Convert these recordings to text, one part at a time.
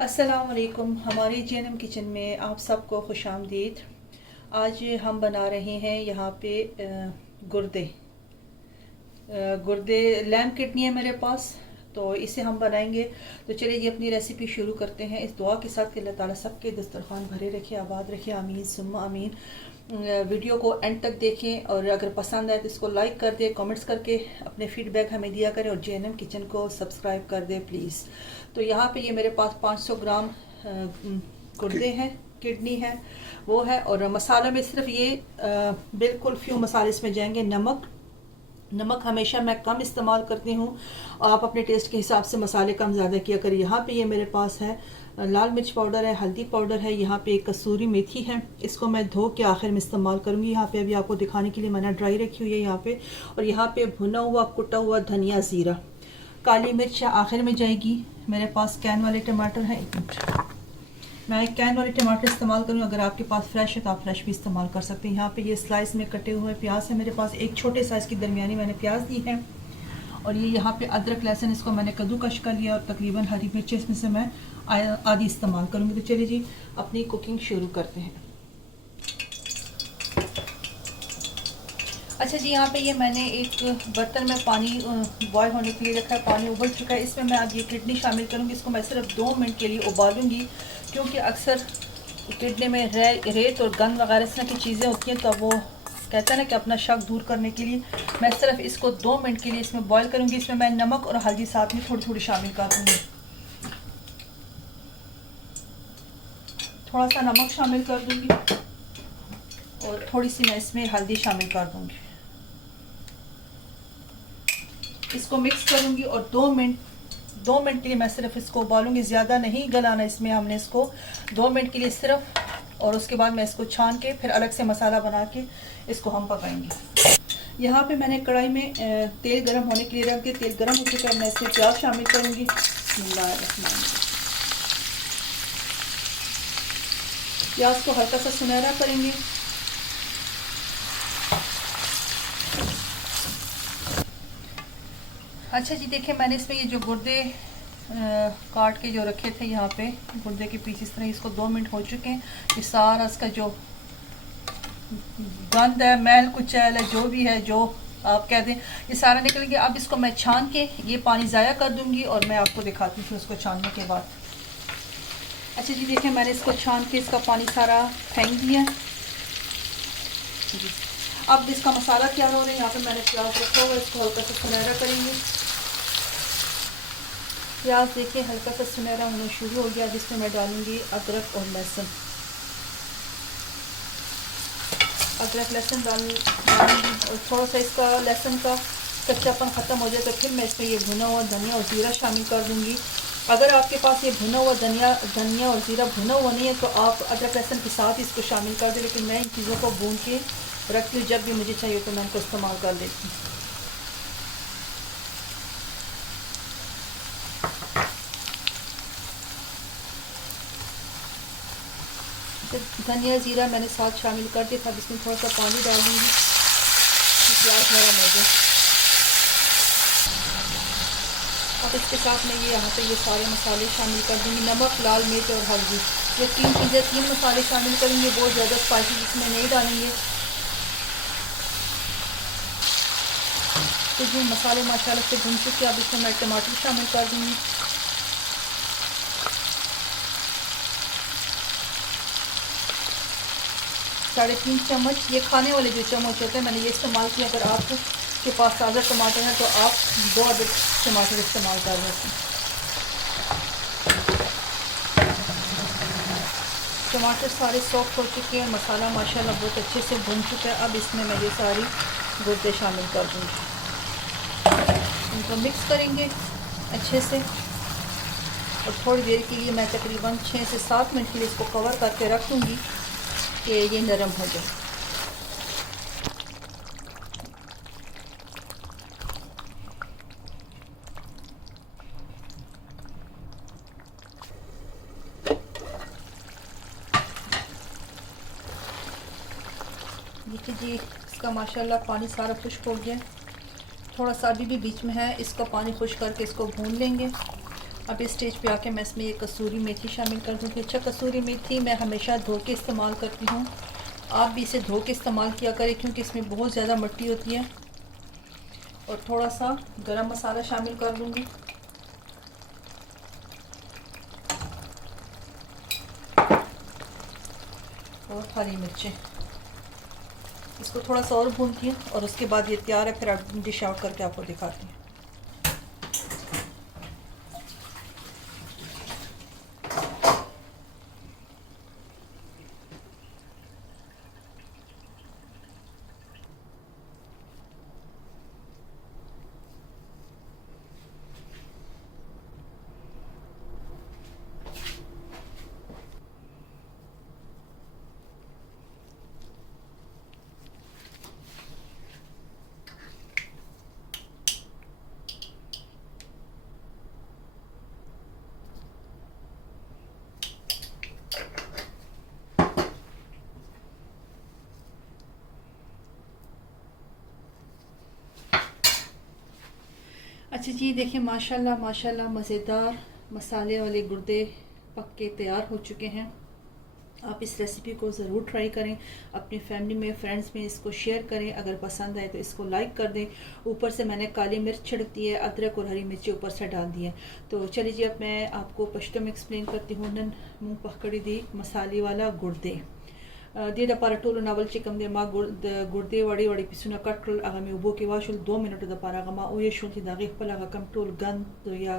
अस्सलाम वालेकुम। हमारी JNM किचन में आप सबको खुश आमदीद। आज हम बना रहे हैं यहाँ पे गुर्दे गुर्दे लैम्ब किडनी है मेरे पास, तो इसे हम बनाएंगे। तो चलिए ये अपनी रेसिपी शुरू करते हैं इस दुआ के साथ कि अल्लाह ताला सबके दस्तरखान भरे रखे, आबाद रखे, आमीन सुम्मा आमीन। वीडियो को एंड तक देखें और अगर पसंद आए तो इसको लाइक कर दें, कमेंट्स करके अपने फीडबैक हमें दिया करें और JNM किचन को सब्सक्राइब कर दें प्लीज़। तो यहाँ पे ये मेरे पास 500 ग्राम गुर्दे हैं, किडनी है वो है। और मसाला में सिर्फ ये बिल्कुल फ्यू मसाले इसमें जाएंगे। नमक हमेशा मैं कम इस्तेमाल करती हूँ, आप अपने टेस्ट के हिसाब से मसाले कम ज़्यादा किया करें। यहाँ पे ये मेरे पास है लाल मिर्च पाउडर है, हल्दी पाउडर है, यहाँ पे एक कसूरी मेथी है, इसको मैं धो के आखिर में इस्तेमाल करूँगी। यहाँ पे अभी आपको दिखाने के लिए मैंने ड्राई रखी हुई है यहाँ पे। और यहाँ पे भुना हुआ कुटा हुआ धनिया, ज़ीरा, काली मिर्च आखिर में जाएगी। मेरे पास कैन वाले टमाटर हैं, मैं कैन वाले टमाटर इस्तेमाल करूँ। अगर आपके पास फ्रेश है तो आप फ्रेश भी इस्तेमाल कर सकते हैं। यहाँ पे ये स्लाइस में कटे हुए प्याज है मेरे पास, एक छोटे साइज़ की दरमियानी मैंने प्याज दी है। और ये यहाँ पे अदरक लहसुन, इसको मैंने कद्दूकश कर लिया और तकरीबन हरी मिर्च इसमें से मैं आधी इस्तेमाल करूँगी। तो चलिए जी अपनी कुकिंग शुरू करते हैं। अच्छा जी, यहाँ पे ये मैंने एक बर्तन में पानी बॉयल होने के लिए रखा है, पानी उबल चुका है। इसमें मैं अब ये किडनी शामिल करूँगी। इसको मैं सिर्फ 2 मिनट के लिए उबालूँगी, क्योंकि अक्सर किडनी में रेत और गंद वगैरह इस तरह की चीज़ें होती हैं, तो वो कहते हैं ना कि अपना शक दूर करने के लिए मैं सिर्फ इसको 2 मिनट के लिए इसमें बॉयल करूँगी। इसमें मैं नमक और हल्दी साथ में थोड़ी थोड़ी शामिल कर दूँगी। थोड़ा सा नमक शामिल कर दूँगी और थोड़ी सी मैं इसमें हल्दी शामिल कर दूँगी। इसको मिक्स करूँगी और 2 मिनट के लिए मैं सिर्फ इसको उबालूँगी, ज़्यादा नहीं गलाना इसमें हमने इसको। 2 मिनट के लिए सिर्फ, और उसके बाद मैं इसको छान के फिर अलग से मसाला बना के इसको हम पकाएंगे। यहाँ पे मैंने कढ़ाई में तेल गरम होने के लिए रख दिया। तेल गरम हो चुका है, मैं इसमें प्याज शामिल करूँगी। प्याज को हल्का सा सुनहरा करेंगे। अच्छा जी, देखिए मैंने इसमें ये जो गुर्दे काट के जो रखे थे, यहाँ पे गुर्दे के पीस इस तरह, इसको 2 मिनट हो चुके हैं। ये सारा इसका जो गंद है, मैल कुचैल है, जो भी है, जो आप कह दें, ये सारा निकल गया। अब इसको मैं छान के ये पानी ज़ाया कर दूंगी और मैं आपको दिखाती हूँ उसको छानने के बाद। अच्छा जी, देखिए मैंने इसको छान के इसका पानी सारा फेंक दिया। अब इसका मसाला तैयार हो रहा है। यहाँ पे मैंने प्याज रखा हुआ है, इसको हल्का सा सुनहरा करेंगे। प्याज देखिए हल्का सा सुनहरा होना शुरू हो गया। जिसमें मैं डालूंगी अदरक और लहसुन। अदरक लहसुन डालूंगी और थोड़ा सा इसका लहसुन का कच्चापन ख़त्म हो जाए तो फिर मैं इसमें ये भुना हुआ धनिया और ज़ीरा शामिल कर दूंगी। अगर आपके पास ये भुना हुआ धनिया और ज़ीरा भुना हुआ नहीं है तो आप अदरक लहसुन के साथ ही इसको शामिल कर दें, लेकिन मैं इन चीज़ों को भून के रख लूँ, जब भी मुझे चाहिए तो मैं इनको इस्तेमाल कर लेती हूँ। धनिया ज़ीरा मैंने साथ शामिल कर दिया था। इसमें थोड़ा सा पानी डाल दूँगी, प्याज नरम हो जाए। अब इसके साथ में ये यहाँ पे ये सारे मसाले शामिल कर दूँगी। नमक, लाल मिर्च और हल्दी, ये 3 चीज़ें, 3 मसाले शामिल करेंगे। बहुत ज़्यादा स्पाइसी इसमें नहीं डालेंगे। तो जो मसाले माशाल्लाह से भून चुके, अब इसमें मैं टमाटर शामिल कर दूँगी। साढ़े 3 चम्मच, ये खाने वाले जो चम्मच होते हैं मैंने ये इस्तेमाल किया। अगर आपके पास ताज़ा टमाटर है तो आप 2 अदद टमाटर इस्तेमाल कर सकते हैं। टमाटर सारे सॉफ्ट हो चुके हैं, मसाला माशाल्लाह बहुत अच्छे से भून चुका है। अब इसमें मैं ये सारी गुर्दे शामिल कर दूँगी। इनको मिक्स करेंगे अच्छे से और थोड़ी देर के लिए मैं तकरीबन 6 से 7 मिनट के लिए इसको कवर करके रख दूँगी कि ये नरम हो जाए। देखिए जी, इसका माशाल्लाह पानी सारा खुश्क हो गया। थोड़ा सा अभी भी बीच में है, इसका पानी खुश्क करके इसको भून लेंगे। अब इस स्टेज पे आके मैं इसमें ये कसूरी मेथी शामिल कर दूँगी। अच्छा, कसूरी मेथी मैं हमेशा धो के इस्तेमाल करती हूँ, आप भी इसे धो के इस्तेमाल किया करें क्योंकि इसमें बहुत ज़्यादा मिट्टी होती है। और थोड़ा सा गरम मसाला शामिल कर दूँगी। और हरी मिर्चें, इसको थोड़ा सा और भूनती हूँ और उसके बाद ये तैयार है। फिर डिश आउट करके आपको दिखाती हूँ। अच्छा जी, देखिए माशाल्लाह माशाल्लाह मज़ेदार मसाले वाले गुर्दे पक के तैयार हो चुके हैं। आप इस रेसिपी को ज़रूर ट्राई करें, अपनी फैमिली में फ्रेंड्स में इसको शेयर करें। अगर पसंद आए तो इसको लाइक कर दें। ऊपर से मैंने काली मिर्च छिड़क दी है, अदरक और हरी मिर्ची ऊपर से डाल दी है। तो चलिए जी, अब मैं आपको पश्तो में एक्सप्लेन करती हूँ। नन मुँह पकड़ी दी मसाले वाला गुर्दे दे द पारा टोलो नावल चिकम दे मा गुर्दे वड़ी वड़ी पिसुना कटल आगा में उबो के वाशुल 2 मिनट द पारा गा मा ओ ये शुल दागे पला गा कम टोल गन तो या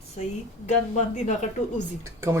सही गन बंदी ना कटो उजी कम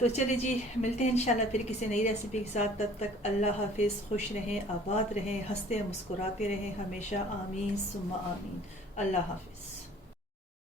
तो चलिए जी, मिलते हैं इंशाल्लाह फिर किसी नई रेसिपी के साथ. तब तक अल्लाह हाफिज़, खुश रहें, आबाद रहें, हंसते मुस्कुराते रहें हमेशा. आमीन सुम्मा आमीन. अल्लाह हाफिज़.